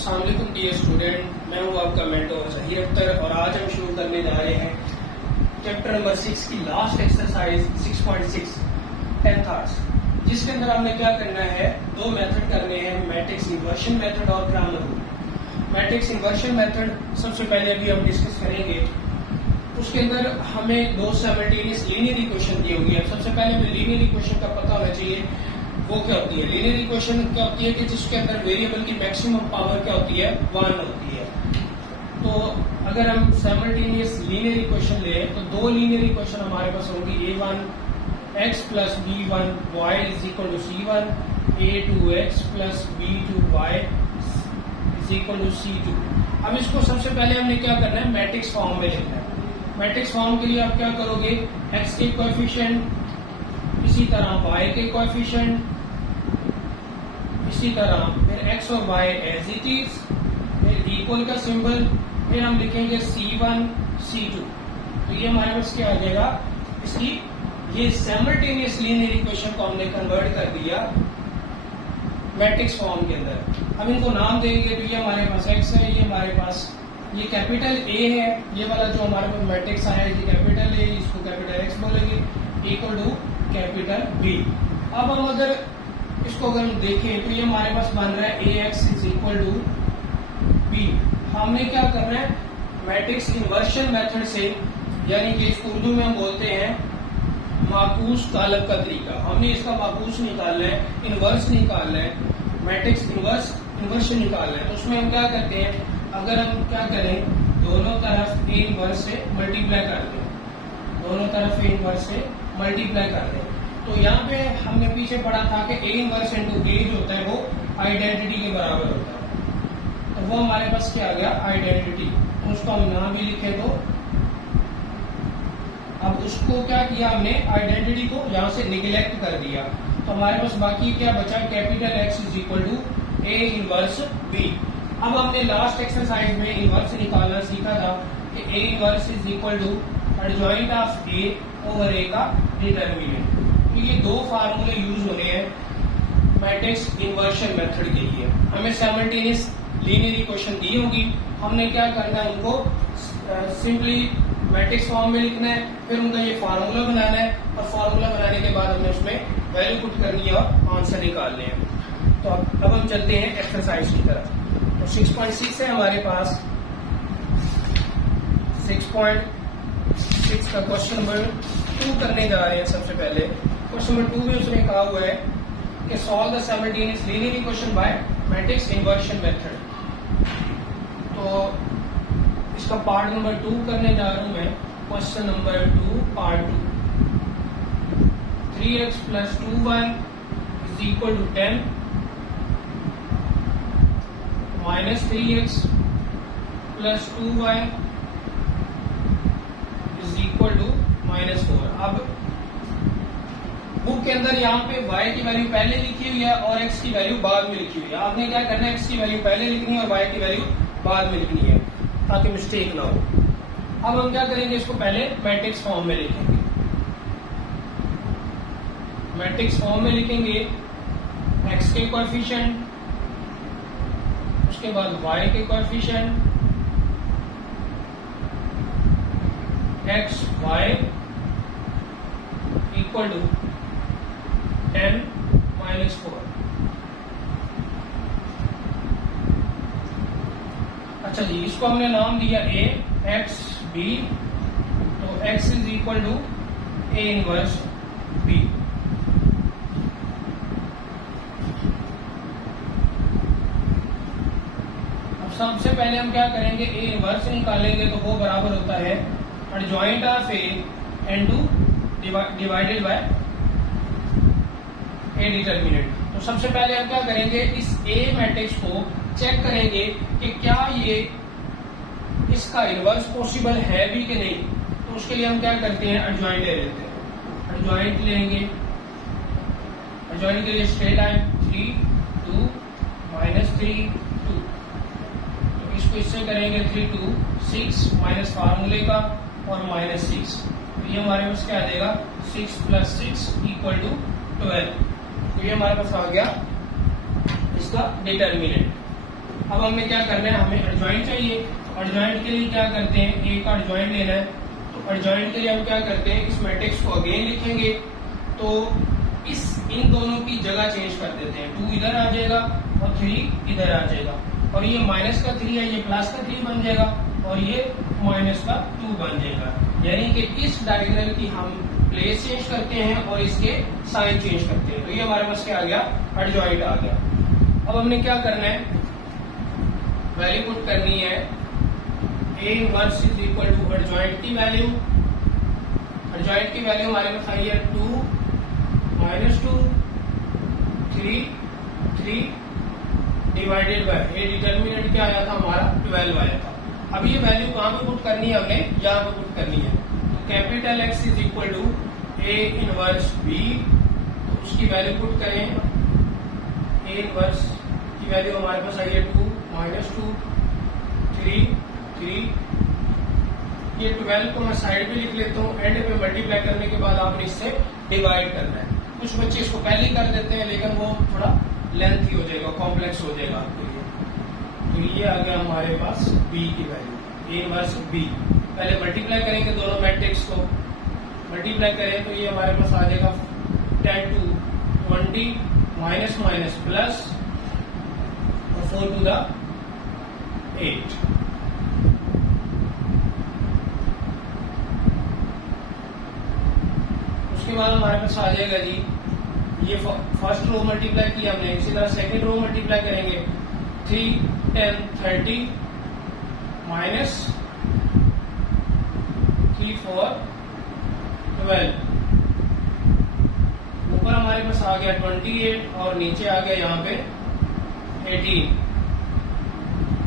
अस्सलाम वालेकुम dear student, मैं हूँ आपका मेंटर ज़हीर अख्तर और आज हम शुरू करने जा रहे हैं चैप्टर नंबर 6 की लास्ट एक्सरसाइज 6.6 10th आवर्स, जिसके अंदर हमने क्या करना है, दो मेथड करने हैं, मैट्रिक्स इन्वर्शन मेथड और Cramer rule. Matrix inversion method सबसे पहले अभी हम डिस्कस करेंगे। उसके अंदर हमें दो साइमल्टेनियस लीनियर इक्वेशन दी होगी। अब सबसे पहले हमें लीनियर इक्वेशन का पता होना चाहिए वो क्या होती है। लीनियर इक्वेशन क्या होती है कि जिसके अंदर वेरिएबल की मैक्सिमम पावर क्या होती है, 1 होती है। तो अगर हम साइमल्टेनियस लीनियर इक्वेशन लें तो दो लीनियर इक्वेशन हमारे पास होगी, a1 x plus b1 y is equal to c1, a2 x plus b2 y is equal to c2। अब इसको सबसे पहले हमने क्या करना है, मैट्रिक्स फॉर्म में लिखना है। मैट्रिक्स फॉर्म के लिए आप क्या करोगे, x के कोएफिशिएंट, इसी तरह y के कोएफिशिएंट, इसी तरह फिर x और y एज इट इज, फिर इक्वल का सिंबल, फिर हम लिखेंगे c1 c2। तो ये हमारे पास क्या आ जाएगा, इसकी ये साइमल्टेनियस लीनियर इक्वेशन को हमने कन्वर्ट कर दिया मैट्रिक्स फॉर्म के अंदर। अब इनको नाम देंगे तो ये हमारे पास x है, ये हमारे पास ये कैपिटल A है, ये वाला जो हमारे पास मैट्रिक्स आया है ये कैपिटल A, इसको कैपिटल X बोलेंगे, इक्वल टू कैपिटल B। अब हम अगर इसको अगर हम देखें तो ये हमारे पास बन रहा है ax is equal to b। हमने क्या करना है, मैट्रिक्स इन्वर्शन मेथड से, यानी कि इसको उर्दू में हम बोलते हैं माकूस कालब का तरीका। हमने इसका माकूस निकालना है, इन्वर्स निकालना है, मैट्रिक्स इन्वर्शन निकालना है। तो उसमें हम क्या करते हैं, अगर हम क्या करें, दोनों तरफ a इन्वर्स से मल्टीप्लाई कर दें, दोनों तरफ a इन्वर्स से मल्टीप्लाई कर दें। तो यहाँ पे हमने पीछे पढ़ा था कि a इनवर्स इंटू a जो होता है वो आइडेंटिटी के बराबर होता है। तो वो हमारे पास क्या आ गया, आइडेंटिटी। तो उसको हम यहाँ भी लिखे। तो अब उसको क्या किया हमने, आइडेंटिटी को यहाँ से निगलेक्ट कर दिया। तो हमारे पास बाकी क्या बचा, capital X is equal to a inverse b। अब हमने लास्ट एक्सरसाइज में इनवर्स निकालना सीखा था कि a inverse is equal to adjoint of a over a का डिटर्मिनेंट। तो ये दो फार्मूले यूज होने हैं मैट्रिक्स इन्वर्शन मेथड के लिए। हमें साइमल्टेनियस लीनियर इक्वेशन दी होगी, हमने क्या करना है, उनको सिंपली मैट्रिक्स फॉर्म में लिखना है, फिर उनका ये फार्मूला बनाना है और फार्मूला बनाने के बाद हमें उसमें वैल्यू पुट करनी है और आंसर निकालने हैं। तो अब हम चलते हैं एक्सरसाइज की तरफ। तो 6.6 है हमारे पास, 6.6 का क्वेश्चन नंबर 2 करने जा रहे हैं। सबसे पहले क्वेश्चन नंबर 2 में उसने कहा हुआ है कि solve the simultaneous linear equation by matrix inversion method. तो इसका पार्ट नंबर 2 करने जा रहा हूं मैं। Question number 2 part 2, 3x plus 2y is equal to 10 minus 3x plus 2y is equal to minus 4। अब बुक के अंदर यहाँ पे y की वैल्यू पहले लिखी हुई है और x की वैल्यू बाद में लिखी हुई है। आपने क्या करना है, x की वैल्यू पहले लिखनी है और y की वैल्यू बाद में लिखनी है ताकि मिस्टेक ना हो। अब हम क्या करेंगे, इसको पहले मैट्रिक्स फॉर्म में लिखेंगे। मैट्रिक्स फॉर्म में लिखेंगे x के कोएफिशिएंट, उसके बाद y के coefficient, x y equal to 10 minus 4। अच्छा जी, इसको हमने नाम दिया a x b। तो x is equal to a inverse b। अब सबसे पहले हम क्या करेंगे, a इनवर्स निकालेंगे तो वो बराबर होता है adjoint of a into divided by A determinant. तो सबसे पहले हम क्या करेंगे, इस ए मैट्रिक्स को चेक करेंगे कि क्या ये इसका इनवर्स पॉसिबल है भी कि नहीं। तो उसके लिए हम क्या करते हैं, एडजॉइंट ले लेते हैं। एडजॉइंट लेंगे, एडजॉइंट के लिए स्ट्रेट लाइन 3 2 माइनस 3 2। तो इसको इससे करेंगे 3 2 6 माइनस फार्मूले का और माइनस 6। तो ये हमारे पास क्या आ जाएगा, 6 प्लस 6 इक्वल टू 12। तो ये हमारे पास आ गया इसका डिटर्मिनेंट। अब हमें क्या करना है, हमें एडजॉइंट चाहिए। एडजॉइंट के लिए क्या करते हैं, ए का एडजॉइंट लेना है। तो एडजॉइंट के लिए हम क्या करते हैं, इस मैट्रिक्स को अगेन लिखेंगे। तो इन दोनों की जगह चेंज कर देते हैं, 2 इधर आ जाएगा और 3 इधर आ जाएगा, और ये माइनस का 3 है, ये प्लस का 3 बन जाएगा, और ये माइनस का 2 बन जाएगा। यानी कि इस डायगोनल की हम प्लेस चेंज करते हैं और इसके साइन चेंज करते हैं। तो ये हमारे पास क्या आ गया, एडजॉइंट आ गया। अब हमने क्या करना है, वैल्यू पुट करनी है, a inverse is equal to adjoint की वैल्यू। एडजॉइंट की वैल्यू हमारे पास आई है 2 -2 3 3 डिवाइडेड बाय, ये डिटर्मिनेंट क्या आया था हमारा, 12 आया था। अब ये वैल्यू कहाँ पे पुट करनी है, हमने यहाँ पे पुट करनी है। तो capital X is equal to a inverse b, तो उसकी वैल्यू पुट करें। ए इनवर्स की वैल्यू हमारे पास आई है 2 -2 3 3। ये 12 को मैं साइड पे लिख लेता हूँ, एंड पे मल्टीप्लाई करने के बाद आपने इससे डिवाइड करना है। कुछ बच्चे इसको पहले ही कर देते हैं, लेकिन वो थोड़ा लेंथी हो जाएगा, कॉम्प्लेक्स हो जाएगा आपके लिए। तो ये आ गया हमारे पास b की वैल्यू, ए इनवर्स b। पहले मल्टीप्लाई करेंगे दोनों मैट्रिक्स को, मल्टीप्लाई करें तो ये हमारे पास आ जाएगा 10 to 20 माइनस माइनस प्लस और 4 to the 8। उसके बाद हमारे पास आ जाएगा जी, ये फर्स्ट रो मल्टीप्लाई किया हमने, इसी तरह सेकंड रो मल्टीप्लाई करेंगे। 3 10 30 माइनस 3 4 12। ऊपर हमारे पास आ गया 28 और नीचे आ गया यहाँ पे 18,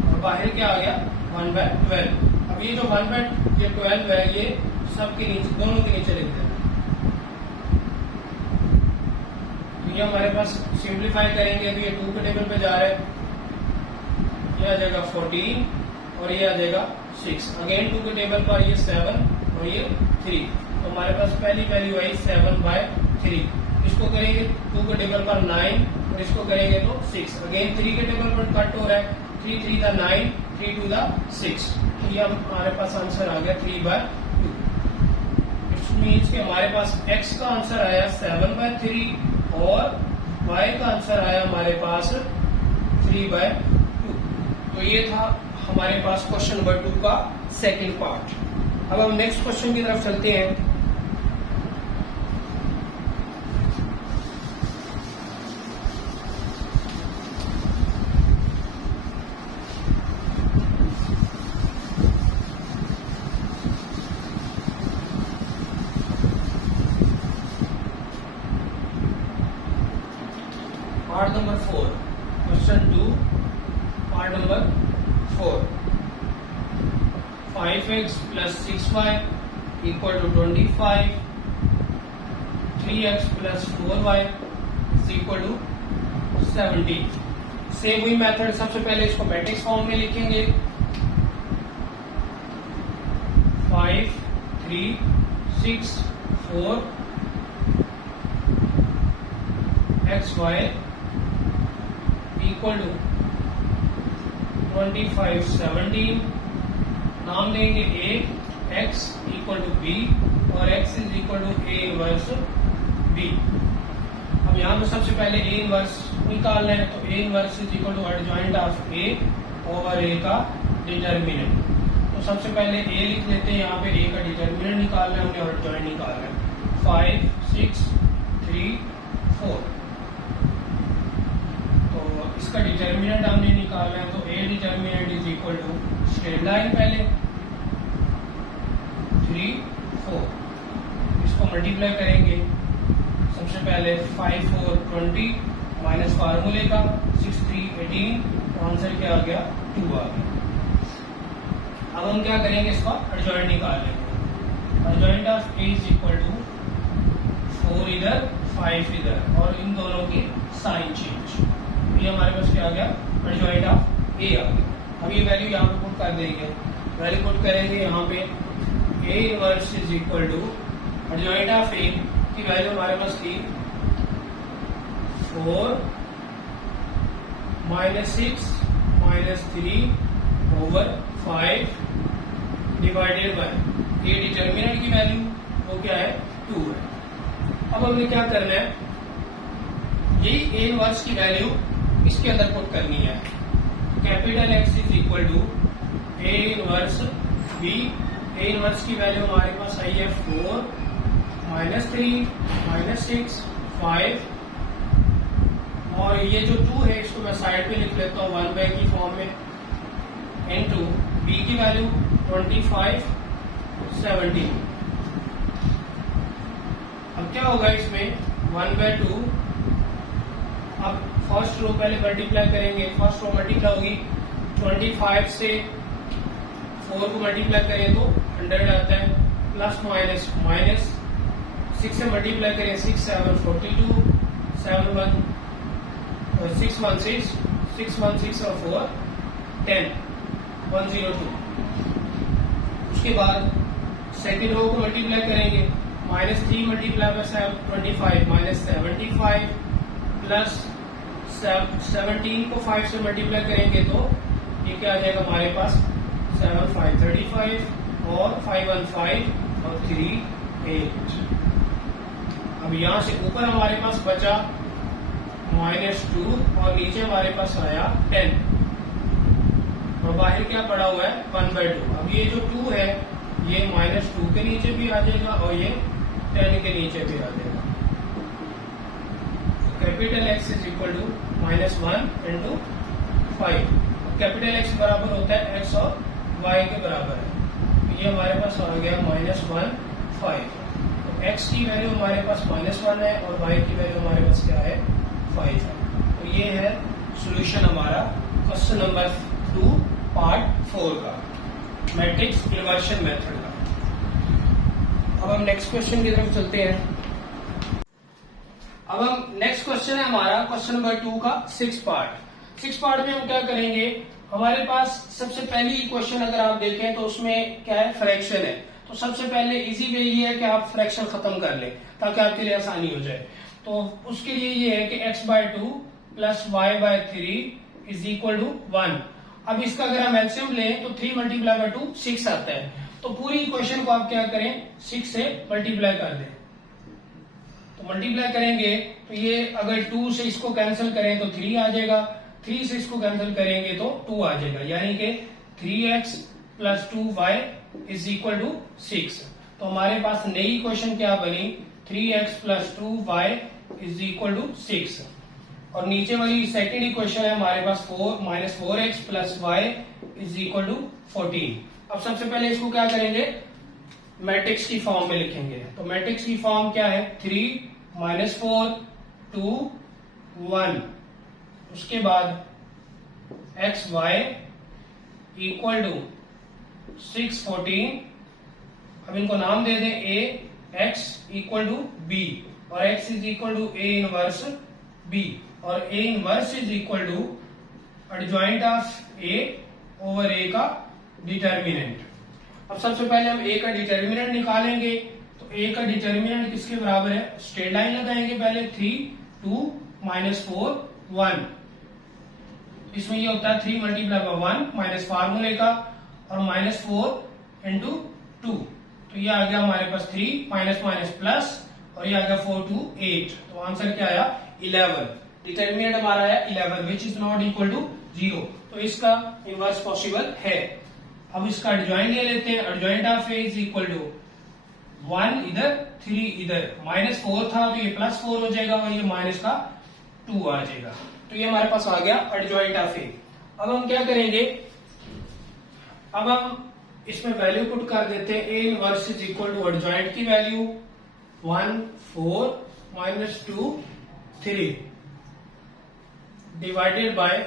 और बाहर क्या आ गया 1/12। अब ये जो 1/12 है, ये सबके नीचे, दोनों के नीचे लिखते हैं। ये हमारे पास सिंप्लीफाई करेंगे तो ये 2 के टेबल पे जा रहा है, ये आ जाएगा 14 और ये आ जाएगा 6। अगेन 2 के टेबल पर ये 7 और ये 3, तो हमारे पास पहली वैल्यू आई 7/3। इसको करेंगे 2 के टेबल पर 9 और इसको करेंगे तो 6। अगेन 3 के टेबल पर कट हो रहा है, 3 3 द 9 3 2 द 6। ये हमारे पास आंसर आ गया 3/2। इट्स मीन्स कि हमारे पास x का आंसर आया 7/3 और y का आंसर आया हमारे पास 3/2। तो ये था हमारे पास क्वेश्चन नंबर 2 का सेकंड पार्ट। अब हम नेक्स्ट क्वेश्चन की तरफ चलते हैं। Part number 4, question 2, part number 4। 5x plus 6y equal to 25, 3x plus 4y is equal to 70। Same वही मेथड, सबसे पहले इसको मैट्रिक्स फॉर्म में लिखेंगे। 5 3 6 4 xy इक्वल टू 25 17। नाम देंगे a, x equal to b और x is equal to a inverse b। अब यहाँ पे सबसे पहले a इनवर्स निकालना है, तो a inverse is equal to adjoint of a over a का डिटर्मिनेंट। तो सबसे पहले a लिख लेते हैं, यहाँ पे a का डिटर्मिनेंट निकालना है हमने और एडजॉइंट निकालना है। 5 6 3 4, इसका डिटर्मिनेंट हमने निकालना है, तो a determinant is equal to straight line पहले 3 4, इसको मल्टीप्लाई करेंगे। सबसे पहले 5 4 20 माइनस फार्मूले का 6 3 18, तो आंसर क्या आ गया 2 आ गया। अब हम क्या करेंगे, इसका एडजॉइंट निकाल लेंगे। Adjoint of a is equal to 4 इधर 5 इधर और इन दोनों की साइन चेंज। ये हमारे पास क्या आ गया, एडजॉइंट ऑफ a आ गया। अब ये वैल्यू यहाँ पे पुट कर देंगे, वैल्यू पुट करेंगे यहाँ पे a inverse is equal to adjoint of a की वैल्यू हमारे पास थी 4 -6 -3/5 डिवाइडेड बाय ये डिटर्मिनेंट की वैल्यू वो क्या है 2 है। अब हमने क्या करना है, यही ए इनवर्स की वैल्यू इसके अंदर पुट करनी है। Capital X is equal to a inverse b. A inverse की वैल्यू हमारे पास आई है 4 -3 -6 5, और ये जो 2 है इसको मैं साइड पे लिख लेता हूँ 1/, की फॉर्म में, इनटू बी की वैल्यू 25 17। अब क्या होगा इसमें 1/2। अब फर्स्ट रो पहले मल्टीप्लाई करेंगे, फर्स्ट रो मल्टीप्लाई होगी 25 से 4 को मल्टीप्लाई करें तो 100 आता है, प्लस माइनस माइनस 6 से मल्टीप्लाई करें 6 7 42 7 1 6 1 6 6 1 6 और 4 10 102। उसके बाद सेकेंड रो को मल्टीप्लाई करेंगे, -3 मल्टीप्लाई बाय 25 -75 प्लस 17 को 5 से मल्टीप्लाई करेंगे तो ये क्या आ जाएगा हमारे पास 7 5 35 और 5 1 5 और 3 8। अब यहां से ऊपर हमारे पास बचा -2 और नीचे हमारे पास आया 10 और बाहर क्या पड़ा हुआ है 1/2। अब ये जो 2 है ये -2 के नीचे भी आ जाएगा और ये 10 के नीचे भी आ जाएगा। Capital X is equal to -1 into 5। Capital X बराबर होता है X और Y के बराबर है, तो ये हमारे पास आ गया -1 5। तो X की वैल्यू हमारे पास -1 है और Y की वैल्यू हमारे पास क्या है 5 है। तो ये है सॉल्यूशन हमारा क्वेश्चन नंबर 2 पार्ट 4 का, मैट्रिक्स इन्वर्शन मेथड का। अब हम नेक्स्ट क्वेश्चन की तरफ चलते हैं। अब हम नेक्स्ट क्वेश्चन है हमारा क्वेश्चन नंबर 2 का 6 पार्ट। 6 पार्ट में हम क्या करेंगे, हमारे पास सबसे पहली क्वेश्चन अगर आप देखें तो उसमें क्या है फ्रैक्शन है। तो सबसे पहले इजी वे ये है कि आप फ्रैक्शन खत्म कर लें ताकि आपके लिए आसानी हो जाए। तो उसके लिए ये है कि x/2 plus y/3 is equal to 1। अब इसका अगर हम एलसीएम लें तो 3 मल्टीप्लाई बाय 2 6 आता है। तो पूरी इक्वेशन को आप क्या करें 6 से मल्टीप्लाई कर दें। तो मल्टीप्लाई करेंगे तो ये अगर 2 से इसको कैंसिल करें तो 3 आ जाएगा, 3 से इसको कैंसिल करेंगे तो 2 आ जाएगा, यानी कि 3x plus 2y is equal to 6। तो हमारे पास नई इक्वेशन क्या बनी 3x plus 2y is equal to 6। और नीचे वाली सेकेंड इक्वेशन है हमारे पास 4x plus y is equal to 14। अब सबसे पहले इसको क्या करेंगे मैट्रिक्स की फॉर्म में लिखेंगे। तो मैट्रिक्स की फॉर्म क्या है 3 -4 2 1। उसके बाद xy इक्वल टू 6 14। अब इनको नाम दे दें a, x equal to b और x is equal to a inverse b और a inverse is equal to adjoint of a over a का डिटर्मिनेंट। अब सबसे पहले हम a का डिटर्मिनेंट निकालेंगे। तो a का डिटर्मिनेंट किसके बराबर है, स्ट्रेट लाइन लगाएंगे पहले 3 2 -4 1। इसमें ये होता है 3 मल्टीप्लाई बाय 1 माइनस फार्मूले का और -4 इंटू 2। तो ये आ गया हमारे पास 3 माइनस माइनस प्लस और ये आ गया 4 2 8। तो आंसर क्या आया 11। डिटर्मिनेंट हमारा है 11 which is not equal to 0। तो इसका इनवर्स पॉसिबल है। अब इसका एडजॉइंट ले लेते हैं। Adjoint of a is equal to 1 इधर 3 इधर, -4 था तो ये +4 हो जाएगा और ये माइनस का 2 आ जाएगा। तो ये हमारे पास आ गया एडजॉइंट ऑफ ए। अब हम क्या करेंगे, अब हम इसमें वैल्यू पुट कर देते हैं। A inverse is equal to adjoint की वैल्यू 1 4 -2 3 डिवाइडेड बाय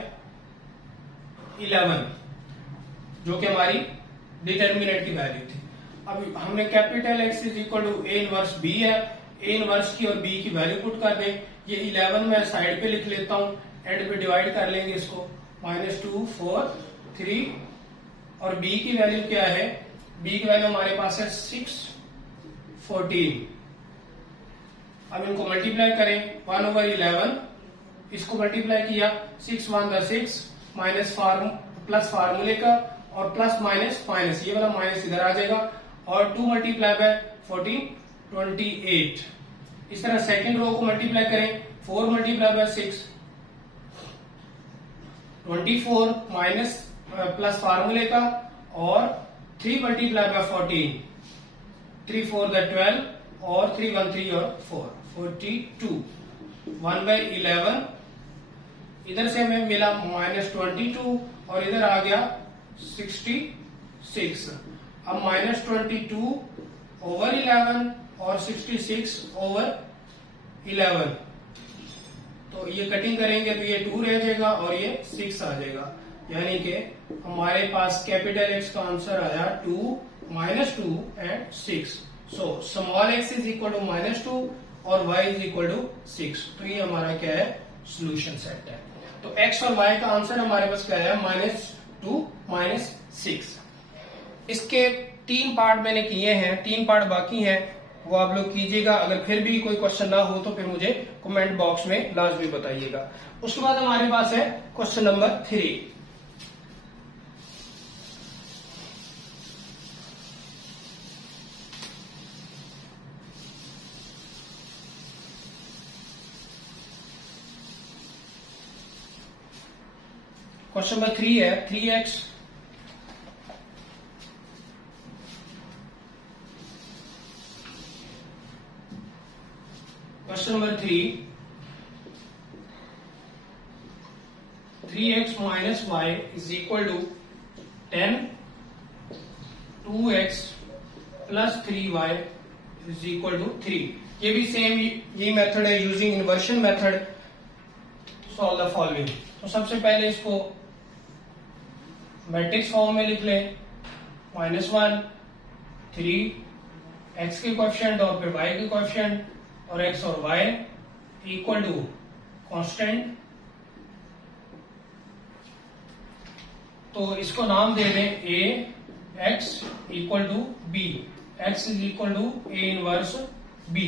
11 जो कि हमारी डिटर्मिनेंट की वैल्यू थी। अब हमने capital X is equal to a inverse b है, ए इनवर्स की और बी की वैल्यू पुट कर दें। ये 11 मैं साइड पे लिख लेता हूं, एंड पे डिवाइड कर लेंगे इसको -2 4 3 और b की वैल्यू क्या है, b की वैल्यू हमारे पास है 6 14। अब इनको मल्टीप्लाई करें 1/11, इसको मल्टीप्लाई किया 6 1 6 माइनस प्लस फार्मूले का और प्लस माइनस माइनस, ये वाला माइनस इधर आ जाएगा और 2 मल्टीप्लाई बाय 14 28। इस तरह सेकंड रो को मल्टीप्लाई करें, 4 मल्टीप्लाई बाय 6 24 माइनस प्लस फार्मूले का और 3 मल्टीप्लाई बाय 14, 3 4 12 और 3 1 3 और 4 42, 1 बाय 11। इधर से हमें मिला माइनस 22 और इधर आ गया 66। अब माइनस 22 ओवर 11 और 66 ओवर 11, तो ये कटिंग करेंगे तो ये 2 रह जाएगा और ये 6 आ जाएगा, यानी कि हमारे पास कैपिटल एक्स का आंसर आया 2 -2 and 6। So small x is equal to -2 और y इज इक्वल टू 6। तो ये हमारा क्या है, सोल्यूशन सेट है। तो x और y का आंसर हमारे पास क्या है, -2 -6। इसके 3 पार्ट मैंने किए हैं, 3 पार्ट बाकी हैं, वो आप लोग कीजिएगा। अगर फिर भी कोई क्वेश्चन ना हो तो फिर मुझे कमेंट बॉक्स में लाजमी बताइएगा। उसके बाद हमारे पास है क्वेश्चन नंबर 3। क्वेश्चन नंबर 3 है 3x question number 3x minus y is equal to 10, 2x plus 3y is equal to 3। ये भी सेम ये मेथड है, using inversion method solve the following. तो सबसे पहले इसको मैट्रिक्स फॉर्म में लिख लें, -1 3 x के कोएफिशिएंट और फिर y के कोएफिशिएंट और x और y इक्वल टू कांस्टेंट। तो इसको नाम दे दें a x equal to b, x is equal to a inverse b।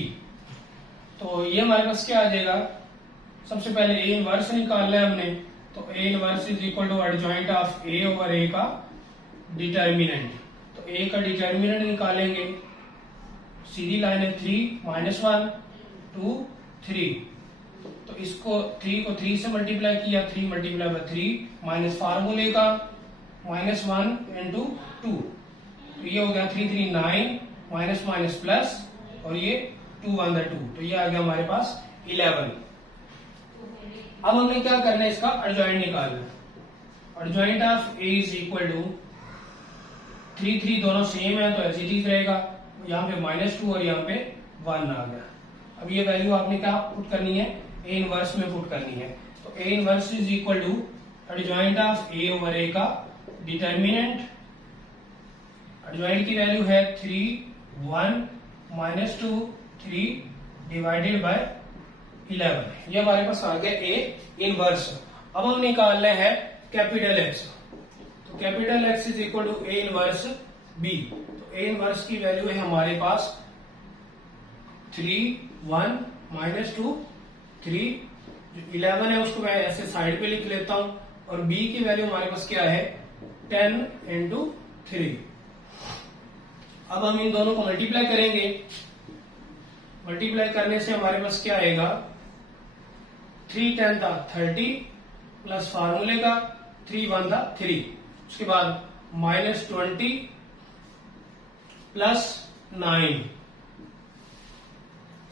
तो ये हमारे पास क्या आ जाएगा, सबसे पहले a इनवर्स निकालना है हमने, तो a inverse is equal to adjoint of a over a का डिटर्मिनेंट। तो a का डिटर्मिनेंट निकालेंगे, सीधी लाइन है 3 -1 2 3। तो इसको 3 को 3 से मल्टीप्लाई किया, 3 मल्टीप्लाई बाय 3 माइनस फार्मूले का -1 इंटू 2, तो ये हो गया 3 3 9 माइनस माइनस प्लस और ये 2 1 2, तो ये आ गया हमारे पास 11। अब हमने क्या करना है, इसका एडजॉइंट निकालना। Adjoint of a is equal to 3 3 दोनों सेम है तो एज इट इज रहेगा, यहाँ पे -2 और यहाँ पे 1 आ गया। अब ये वैल्यू आपने क्या पुट करनी है, a इनवर्स में पुट करनी है। तो a inverse is equal to adjoint of a over a का डिटर्मिनेंट। एडजॉइंट की वैल्यू है 3 1 -2 3 डिवाइडेड बाय 11। ये हमारे पास आ गया a इनवर्स। अब हम निकालना है कैपिटल X। तो capital X is equal to a inverse b। तो a इनवर्स की वैल्यू है हमारे पास 3 1 -2 3, जो 11 है उसको मैं ऐसे साइड पे लिख लेता हूं, और b की वैल्यू हमारे पास क्या है 10 इंटू 3। अब हम इन दोनों को मल्टीप्लाई करेंगे, मल्टीप्लाई करने से हमारे पास क्या आएगा, 3 10 था 30 प्लस फार्मूले का 3 1 था 3, उसके बाद -20 plus 9।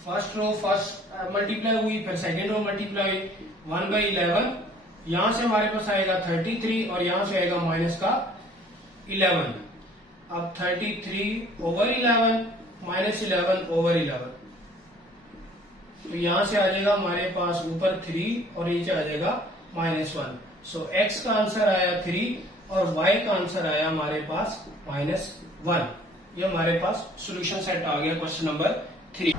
First row first multiply हुई, फिर सेकेंड रो मल्टीप्लाई हुई, 1 बाई 11। यहां से हमारे पास आएगा 33 और यहां से आएगा माइनस का 11। अब 33 ओवर 11 -11 ओवर 11, तो यहां से आ जाएगा हमारे पास ऊपर 3 और नीचे आ जाएगा -1। सो x का आंसर आया 3 और y का आंसर आया हमारे पास -1। ये हमारे पास सॉल्यूशन सेट आ गया क्वेश्चन नंबर 3।